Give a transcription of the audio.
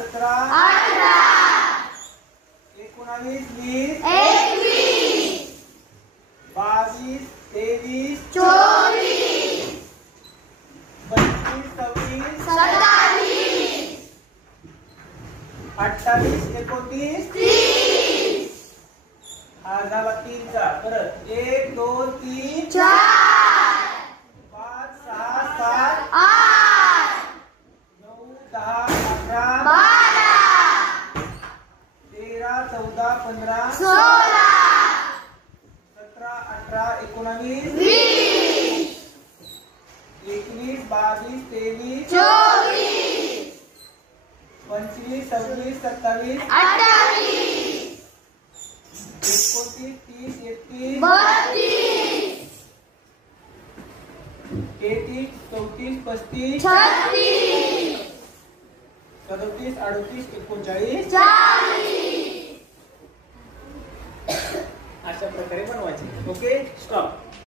17 18 19 20 21 22 23 24 25 26 27 28 29 30 हा झाला 3 चा. परत 1 2 3 4 5 6 7 8 9 10 11 12 13 14 15 16 17 18 19 20 21 22 23 24 25 26 27 28 29 30 31 32 33 34 35 36 37 38 39 40 अशा प्रकारे बनवायचे. Okay, stop.